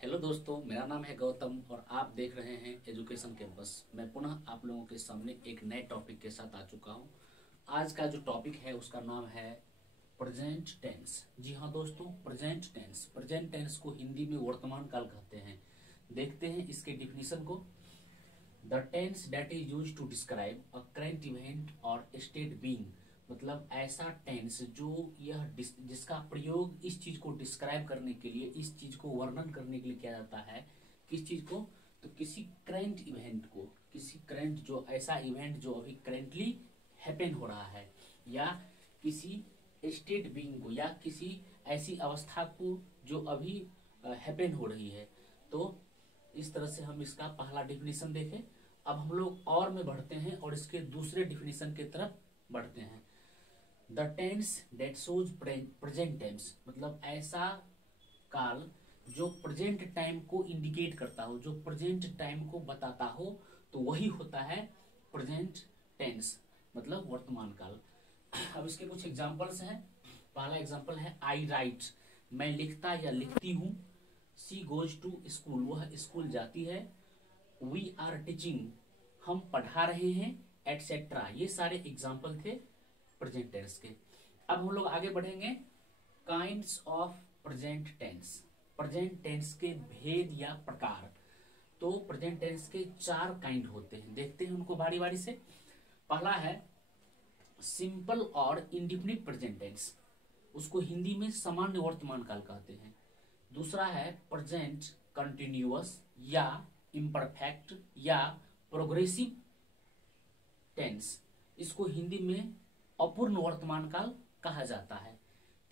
Hello दोस्तों, मेरा नाम है गौतम और आप देख रहे हैं एजुकेशन कैंपस। मैं पुनः आप लोगों के सामने एक नए टॉपिक के साथ आ चुका हूं। आज का जो टॉपिक है उसका नाम है प्रेजेंट टेंस। जी हाँ दोस्तों, प्रेजेंट टेंस को हिंदी में वर्तमान काल कहते हैं। देखते हैं इसके डिफिनीशन को। The tense that is use to describe a current event or state being, मतलब ऐसा टेंस जो जिसका प्रयोग इस चीज को डिस्क्राइब करने के लिए, इस चीज को वर्णन करने के लिए किया जाता है। किस चीज को? तो किसी करेंट इवेंट को, किसी करेंट जो ऐसा इवेंट जो अभी करेंटली हैपन हो रहा है, या किसी स्टेट बीइंग को, या किसी ऐसी अवस्था को जो अभी हैपन हो रही है। तो इस तरह से हम इसका पहला डिफिनीशन देखें। अब हम लोग और में बढ़ते हैं और इसके दूसरे डिफिनीशन की तरफ बढ़ते हैं। The tense that shows present tense, मतलब ऐसा काल जो प्रेजेंट टाइम को इंडिकेट करता हो, जो प्रेजेंट टाइम को बताता हो, तो वही होता है प्रेजेंट टेंस, मतलब वर्तमान काल। अब इसके कुछ एग्जांपल्स हैं। पहला एग्जांपल है आई राइट, मैं लिखता या लिखती हूँ। सी गोज टू स्कूल, वह स्कूल जाती है। वी आर टीचिंग, हम पढ़ा रहे हैं, एटसेट्रा। ये सारे एग्जाम्पल थे प्रेजेंट टेंस के। अब हम लोग आगे बढ़ेंगे। Kinds of present tense, present tense के भेद या प्रकार। तो प्रेजेंट टेंस के 4 काइंड होते हैं, देखते हैं उनको बारी बारी से। पहला है सिंपल और इंडिफिनिट प्रेजेंट टेंस, उसको हिंदी में सामान्य वर्तमान काल कहते हैं। दूसरा है प्रेजेंट कंटिन्यूअस या इम्परफेक्ट या प्रोग्रेसिव टेंस, इसको हिंदी में अपूर्ण वर्तमान काल कहा जाता है।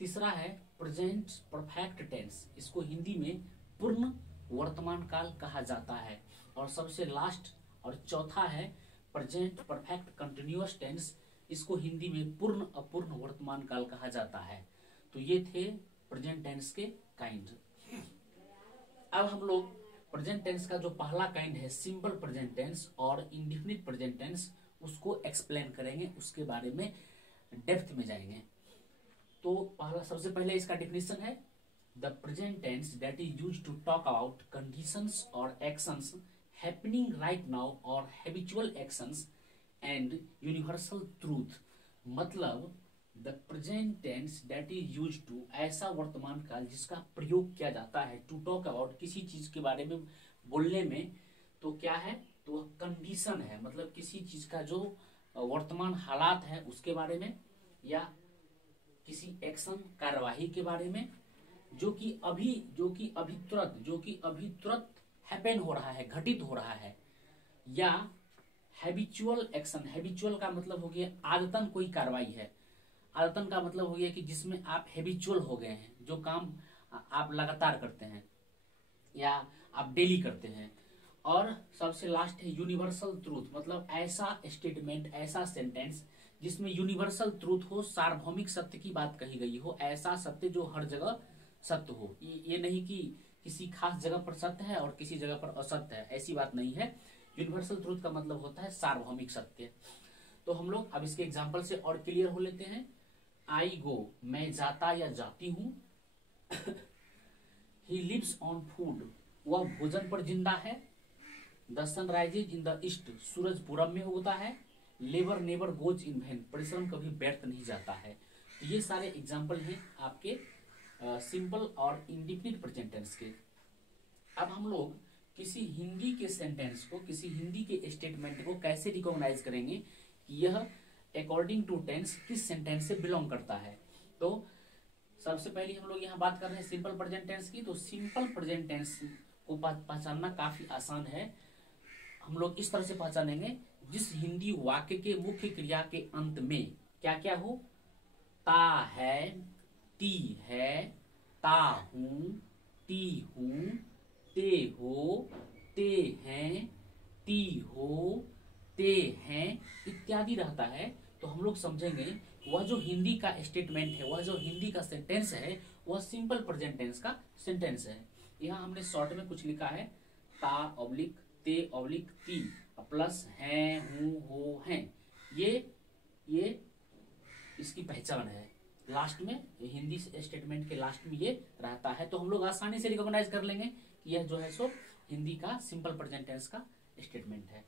तीसरा है प्रेजेंट परफेक्ट टेंस, इसको हिंदी में पूर्ण वर्तमान काल कहा जाता है। और सबसे लास्ट और चौथा है प्रेजेंट परफेक्ट कंटिन्यूअस टेंस, इसको हिंदी में पूर्ण अपूर्ण वर्तमान काल कहा जाता है। तो ये थे प्रेजेंट टेंस के काइंड। अब हम लोग प्रेजेंट टेंस का जो पहला काइंड है सिंपल प्रेजेंट टेंस और इंडिफिनिट प्रेजेंट टेंस, उसको एक्सप्लेन करेंगे, उसके बारे में डेप्थ में जाएंगे। तो पहला, सबसे पहले इसका डिफिनेशन है the present tense that is used to talk about conditions और एक्शंस हैपनिंग राइट नाउ और habitual actions and universal truth, मतलब the present tense that is used to, ऐसा वर्तमान काल जिसका प्रयोग किया जाता है टू टॉक अबाउट, किसी चीज के बारे में बोलने में। तो क्या है? तो वह कंडीशन है, मतलब किसी चीज का जो वर्तमान हालात है उसके बारे में, या किसी एक्शन कार्यवाही के बारे में जो कि अभी तुरंत हैपन हो रहा है, घटित हो रहा है। या हैबिचुअल एक्शन, हैबिचुअल का मतलब हो गया आदतन कोई कार्रवाई है। आदतन का मतलब हो गया कि जिसमें आप हैबिचुअल हो गए हैं, जो काम आप लगातार करते हैं या आप डेली करते हैं। और सबसे लास्ट है यूनिवर्सल ट्रूथ, मतलब ऐसा स्टेटमेंट, ऐसा सेंटेंस जिसमें यूनिवर्सल ट्रूथ हो, सार्वभौमिक सत्य की बात कही गई हो, ऐसा सत्य जो हर जगह सत्य हो। ये नहीं कि किसी खास जगह पर सत्य है और किसी जगह पर असत्य है, ऐसी बात नहीं है। यूनिवर्सल ट्रूथ का मतलब होता है सार्वभौमिक सत्य। तो हम लोग अब इसके एग्जाम्पल से और क्लियर हो लेते हैं। आई गो, मैं जाता या जाती हूं। ही लिव्स ऑन फूड, वह भोजन पर जिंदा है। The sun rises in the east, सूरज पूरब में उगता है। Labour never goes in vain, परिश्रम कभी व्यर्थ नहीं जाता है। तो ये सारे एग्जाम्पल हैं आपके सिंपल और इंडिफिनिट प्रेजेंट टेंस के। अब हम लोग किसी हिंदी के सेंटेंस को, किसी हिंदी के स्टेटमेंट को कैसे रिकॉग्नाइज करेंगे कि यह अकॉर्डिंग टू टेंस किस सेंटेंस से बिलोंग करता है। तो सबसे पहले हम लोग यहाँ बात कर रहे हैं सिंपल प्रेजेंट टेंस की। तो सिंपल प्रेजेंट टेंस को पहचानना काफी आसान है। हम लोग इस तरह से पहचानेंगे, जिस हिंदी वाक्य के मुख्य क्रिया के अंत में क्या क्या हो, ता है, ती है, ता हूं, ती हूं, ते हो, ते हैं, ती हो, ते हैं इत्यादि रहता है। तो हम लोग समझेंगे वह जो हिंदी का स्टेटमेंट है, वह जो हिंदी का सेंटेंस है, वह सिंपल प्रेजेंट टेंस का सेंटेंस है। यहाँ हमने शॉर्ट में कुछ लिखा है, ता ऑब्लिक ते ऑब्लिक ती प्लस हैं, हूं, हो, हैं। ये इसकी पहचान है। लास्ट में, हिंदी स्टेटमेंट के लास्ट में ये रहता है। तो हम लोग आसानी से रिकॉग्नाइज कर लेंगे कि यह जो है सो हिंदी का सिंपल प्रेजेंट टेंस का स्टेटमेंट है।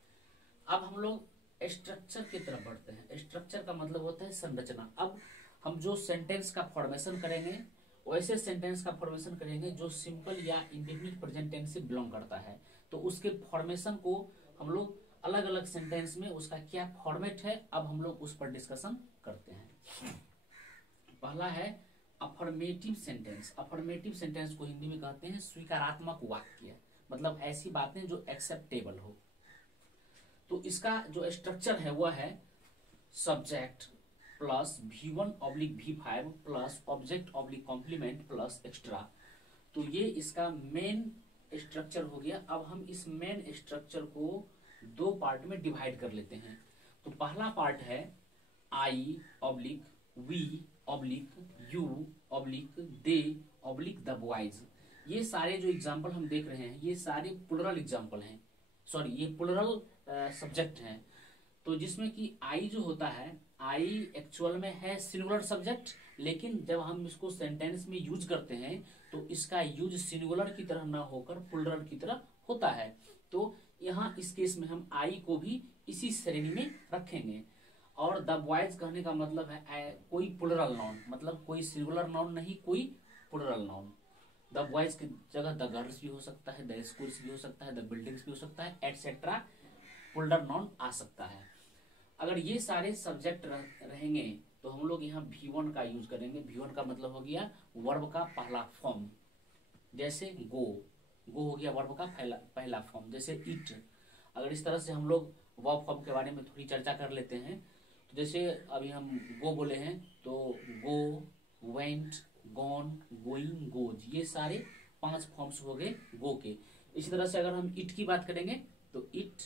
अब हम लोग स्ट्रक्चर की तरफ बढ़ते हैं। स्ट्रक्चर का मतलब होता है संरचना। अब हम जो सेंटेंस का फॉर्मेशन करेंगे वैसे सेंटेंस का फॉर्मेशन करेंगे जो सिंपल या इंडेफिनिट प्रेजेंट टेंस से बिलोंग करता है। तो उसके फॉर्मेशन को हम लोग अलग अलग सेंटेंस में उसका क्या फॉर्मेट है, अब हम लोग उस पर डिस्कशन करते हैं। पहला है अफर्मेटिव सेंटेंस। अफर्मेटिव सेंटेंस को हिंदी में कहते हैं स्वीकारात्मक वाक्य, मतलब ऐसी बातें जो एक्सेप्टेबल हो। तो इसका जो स्ट्रक्चर है वह है subject plus V1/V5 plus object complement plus extra. तो ये इसका मेन स्ट्रक्चर हो गया। अब हम इस मेन स्ट्रक्चर को दो पार्ट में डिवाइड कर लेते हैं। तो पहला पार्ट है I/we/you/they/the boys। ये सारे जो एग्जाम्पल हम देख रहे हैं ये सारे प्लुरल एग्जाम्पल हैं, सॉरी ये प्लुरल सब्जेक्ट हैं। तो जिसमें कि आई जो होता है, आई एक्चुअल में है सिंगुलर सब्जेक्ट, लेकिन जब हम इसको सेंटेंस में यूज करते हैं तो इसका यूज सिंगुलर की तरह ना होकर प्लुरल की तरह होता है। तो यहाँ इस केस में हम आई को भी इसी श्रेणी में रखेंगे। और द बॉयज कहने का मतलब है कोई प्लुरल नाउन, मतलब कोई सिंगुलर नाउन नहीं, कोई प्लुरल नाउन। द बॉयज की जगह द गर्ल्स भी हो सकता है, द स्कूल्स भी हो सकता है, द बिल्डिंग्स भी हो सकता है, एटसेट्रा प्लुरल नाउन आ सकता है। अगर ये सारे सब्जेक्ट रहेंगे तो हम लोग यहाँ V1 का यूज करेंगे। V1 का मतलब हो गया वर्ब का पहला फॉर्म, जैसे गो, गो हो गया वर्ब का पहला फॉर्म। जैसे इट, अगर इस तरह से हम लोग वर्ब फॉर्म के बारे में थोड़ी चर्चा कर लेते हैं तो जैसे अभी हम गो बोले हैं तो गो, वेंट, गॉन, गोइंग, गोज, ये सारे 5 फॉर्म्स हो गए गो के। इसी तरह से अगर हम इट की बात करेंगे तो eat,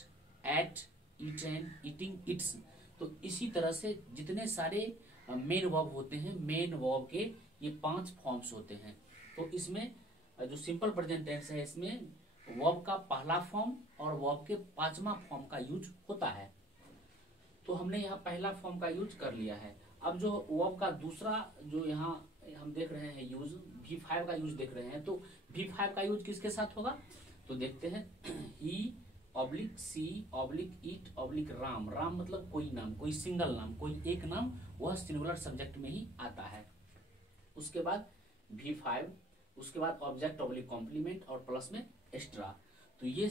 ate, eaten, eating, eats. तो इसी तरह से जितने सारे मेन वर्ब होते हैं, मेन वर्ब के ये 5 फॉर्म्स होते हैं। तो इसमें जो सिंपल प्रेजेंट टेंस है इसमें वर्ब का पहला फॉर्म और वर्ब के 5वां फॉर्म का यूज होता है। तो हमने यहाँ पहला फॉर्म का यूज कर लिया है। अब जो वर्ब का दूसरा जो यहाँ हम देख रहे हैं यूज, V5 का यूज देख रहे हैं, तो V5 का यूज किसके साथ होगा तो देखते हैं he/she/it/राम। राम मतलब कोई नाम, कोई सिंगल नाम, कोई एक नाम, वह सिंगुलर सब्जेक्ट में ही आता है। उसके बाद V5, उसके बाद ऑब्जेक्ट/कॉम्प्लीमेंट और प्लस में एक्स्ट्रा। तो ये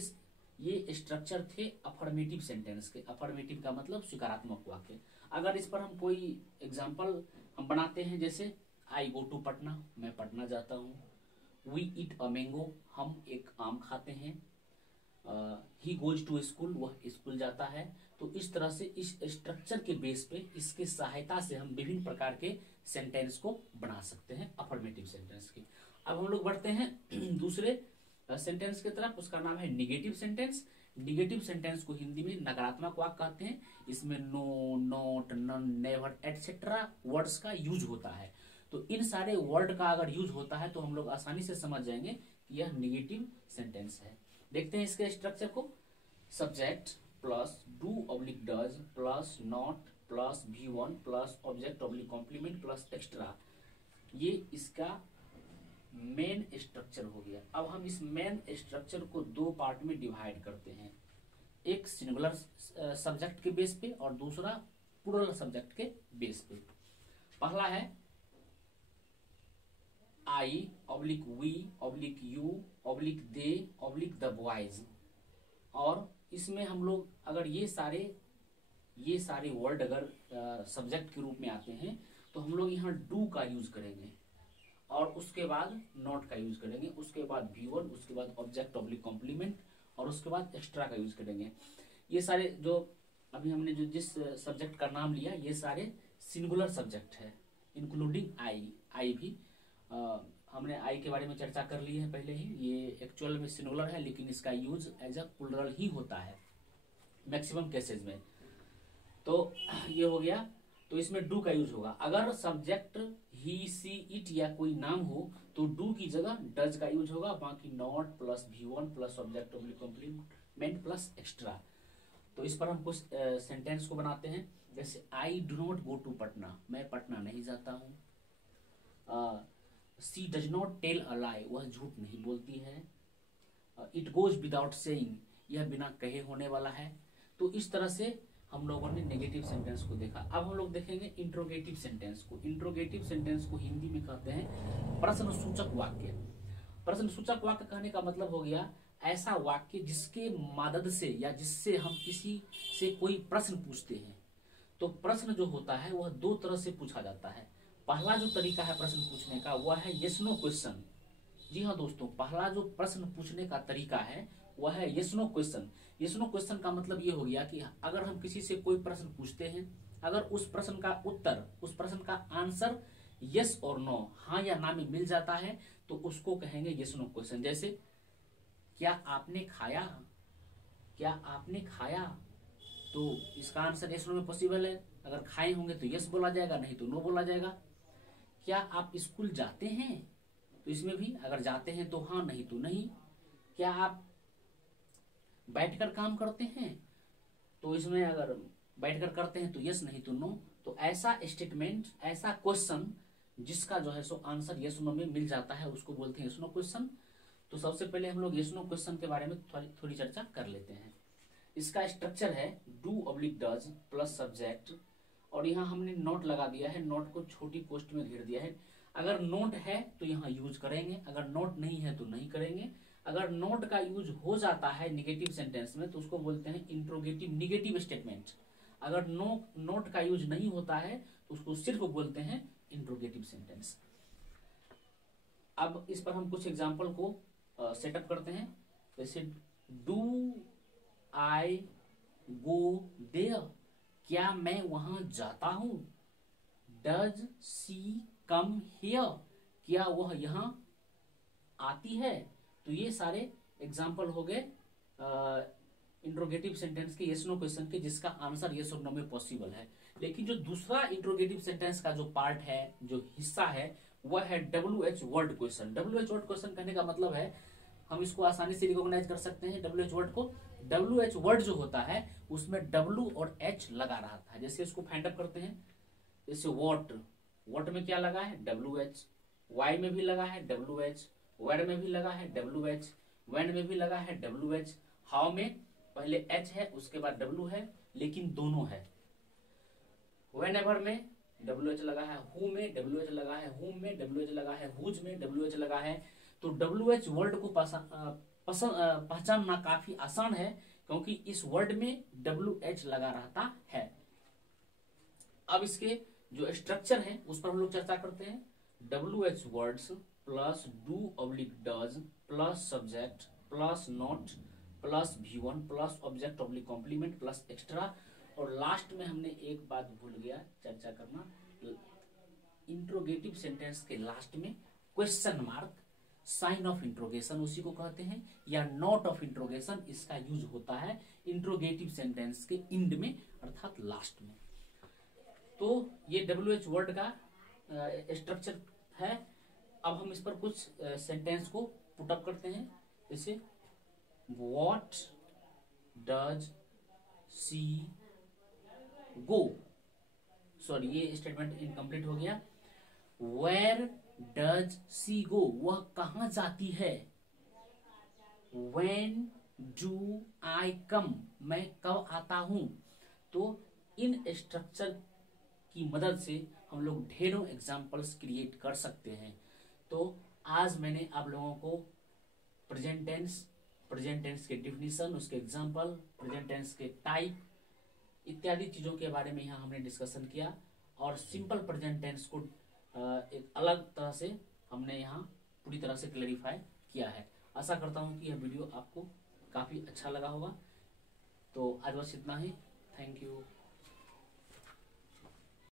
स्ट्रक्चर थे अफर्मेटिव सेंटेंस के। अफर्मेटिव का मतलब स्वीकारात्मक वाक्य। अगर इस पर हम कोई एग्जाम्पल हम बनाते हैं, जैसे आई गो टू पटना, मैं पटना जाता हूँ। वी ईट अ मैंगो, हम एक आम खाते हैं। ही गोज टू स्कूल, वह स्कूल जाता है। तो इस तरह से इस स्ट्रक्चर के बेस पे, इसके सहायता से हम विभिन्न प्रकार के सेंटेंस को बना सकते हैं अफर्मेटिव सेंटेंस के। अब हम लोग बढ़ते हैं दूसरे सेंटेंस की तरफ, उसका नाम है निगेटिव सेंटेंस। निगेटिव सेंटेंस को हिंदी में नकारात्मक वाक्य कहते हैं। इसमें no, not, none, never etcetera words का यूज होता है। तो इन सारे वर्ड का अगर यूज होता है तो हम लोग आसानी से समझ जाएंगे कि यह निगेटिव सेंटेंस है। देखते हैं इसके स्ट्रक्चर को। Subject plus do does plus not plus V1 plus object complement plus extra, ये इसका मेन स्ट्रक्चर हो गया। अब हम इस मेन स्ट्रक्चर को दो पार्ट में डिवाइड करते हैं, एक सिंगुलर सब्जेक्ट के बेस पे और दूसरा प्लुरल सब्जेक्ट के बेस पे। पहला है I/we/you/they/the boys। और इसमें हम लोग अगर ये सारे वर्ड अगर सब्जेक्ट के रूप में आते हैं तो हम लोग यहाँ डू का यूज करेंगे और उसके बाद नॉट का यूज करेंगे, उसके बाद V1, उसके बाद ऑब्जेक्ट/कॉम्प्लीमेंट और उसके बाद एक्स्ट्रा का यूज करेंगे। ये सारे जो अभी हमने जो जिस सब्जेक्ट का नाम लिया ये सारे सिंगुलर सब्जेक्ट है, इंक्लूडिंग आई भी। हमने आई के बारे में चर्चा कर ली है पहले ही। ये एक्चुअल में सिंगुलर है लेकिन इसका यूज एज अ प्लुरल ही होता है मैक्सिमम केसेस में। तो ये हो गया। तो इसमें डू का यूज होगा। अगर सब्जेक्ट ही, सी, इट या कोई नाम हो तो डू की जगह डज का यूज होगा, बाकी not plus V1 plus object complement plus extra. तो इस पर हम कुछ सेंटेंस को बनाते हैं, जैसे I do not go to Patna, मैं पटना नहीं जाता हूँ। She does not tell a lie, वह झूठ नहीं बोलती है। इट गोज विदाउट सेइंग, यह बिना कहे होने वाला है। तो इस तरह से हम लोगों ने नेगेटिव सेंटेंस को देखा। अब हम लोग देखेंगे इंट्रोगेटिव सेंटेंस को। इंट्रोगेटिव सेंटेंस को हिंदी में कहते हैं प्रश्नसूचक वाक्य। प्रश्नसूचक वाक्य कहने का मतलब हो गया ऐसा वाक्य जिसके मदद से या जिससे हम किसी से कोई प्रश्न पूछते हैं। तो प्रश्न जो होता है वह दो तरह से पूछा जाता है। पहला जो तरीका है प्रश्न पूछने का वह है यस नो क्वेश्चन। जी हाँ दोस्तों, पहला जो प्रश्न पूछने का तरीका है वह है yes no question. Yes no question का मतलब ये हो गया कि अगर हम किसी से कोई प्रश्न पूछते हैं, अगर उस प्रश्न का उत्तर, उस प्रश्न का आंसर यस और नो, हाँ या ना में मिल जाता है, तो उसको कहेंगे यस नो क्वेश्चन। जैसे क्या आपने खाया, क्या आपने खाया, तो इसका आंसर यस नो में पॉसिबल है। अगर खाए होंगे तो यस बोला जाएगा, नहीं तो नो बोला जाएगा। क्या आप स्कूल जाते हैं, तो इसमें भी अगर जाते हैं तो हाँ, नहीं तो नहीं। क्या आप बैठकर काम करते हैं, तो इसमें अगर बैठकर करते हैं तो यस, नहीं तो नो। तो ऐसा स्टेटमेंट, ऐसा क्वेश्चन जिसका जो है सो आंसर यस नो में मिल जाता है, उसको बोलते हैं यस नो क्वेश्चन। तो सबसे पहले हम लोग यस नो क्वेश्चन के बारे में थोड़ी चर्चा कर लेते हैं। इसका स्ट्रक्चर है do oblique does plus subject, और यहाँ हमने नोट लगा दिया है, नोट को छोटी पोस्ट में घेर दिया है। अगर नोट है तो यहाँ यूज करेंगे, अगर नोट नहीं है तो नहीं करेंगे। अगर नोट का यूज हो जाता है निगेटिव सेंटेंस में तो उसको बोलते हैं इंट्रोगेटिव निगेटिव स्टेटमेंट। अगर नोट का यूज नहीं होता है तो उसको सिर्फ बोलते हैं इंट्रोगेटिव सेंटेंस। अब इस पर हम कुछ एग्जाम्पल को सेटअप करते हैं। जैसे डू आई गो देयर, क्या मैं वहां जाता हूं। डज सी कम हियर, क्या वह यहां आती है। तो ये सारे एग्जाम्पल हो गए इंट्रोगेटिव सेंटेंस के यस नो क्वेश्चन के, जिसका आंसर यस और नो में पॉसिबल है। लेकिन जो दूसरा इंट्रोगेटिव सेंटेंस का जो पार्ट है, जो हिस्सा है, वह है WH word question. WH word question कहने का मतलब है, हम इसको आसानी से रिकॉग्नाइज कर सकते हैं WH वर्ड को। WH वर्ड जो होता है उसमें W और H लगा रहता है। जैसे इसको फाइंड अप करते हैं, जैसे वॉट में क्या लगा है WH, वाई में भी लगा है WH, वेर में भी लगा है WH, वेन में भी लगा है WH, हाउ में पहले H है उसके बाद W है, लेकिन दोनों है। वेन एवर में WH लगा है, हु में WH लगा है, हुम में WH लगा है, हुज में WH लगा है। तो WH वर्ड को पहचानना काफी आसान है, क्योंकि इस वर्ड में WH लगा रहता है। अब इसके जो स्ट्रक्चर है उस पर हम लोग चर्चा करते हैं। WH words plus do oblique does plus subject plus not plus V1 plus object oblique complement plus extra, और लास्ट में हमने एक बात भूल गया चर्चा करना, इंट्रोगेटिव सेंटेंस के लास्ट में question mark, sign of interrogation उसी को कहते हैं, या नोट ऑफ इंट्रोगेशन, इसका यूज होता है इंट्रोगेटिव सेंटेंस के इंड में, अर्थात लास्ट में। तो ये WH वर्ड का स्ट्रक्चर है। अब हम इस पर कुछ सेंटेंस को पुटअप करते हैं। जैसे what does she go, sorry ये स्टेटमेंट इनकम्प्लीट हो गया। वेयर डज सी गो, वह कहां जाती है। व्हेन डू आई कम, मैं कब आता हूं। तो इन स्ट्रक्चर की मदद से हम लोग ढेरों एग्जाम्पल्स क्रिएट कर सकते हैं। तो आज मैंने आप लोगों को प्रेजेंट टेंस के डिफिनीशन, उसके एग्जाम्पल, प्रेजेंट टेंस के टाइप इत्यादि चीजों के बारे में यहाँ हमने डिस्कशन किया, और सिंपल प्रेजेंट टेंस को एक अलग तरह से हमने यहाँ पूरी तरह से क्लैरिफाई किया है। आशा करता हूँ कि यह वीडियो आपको काफी अच्छा लगा होगा। तो आज बस इतना ही। Thank you.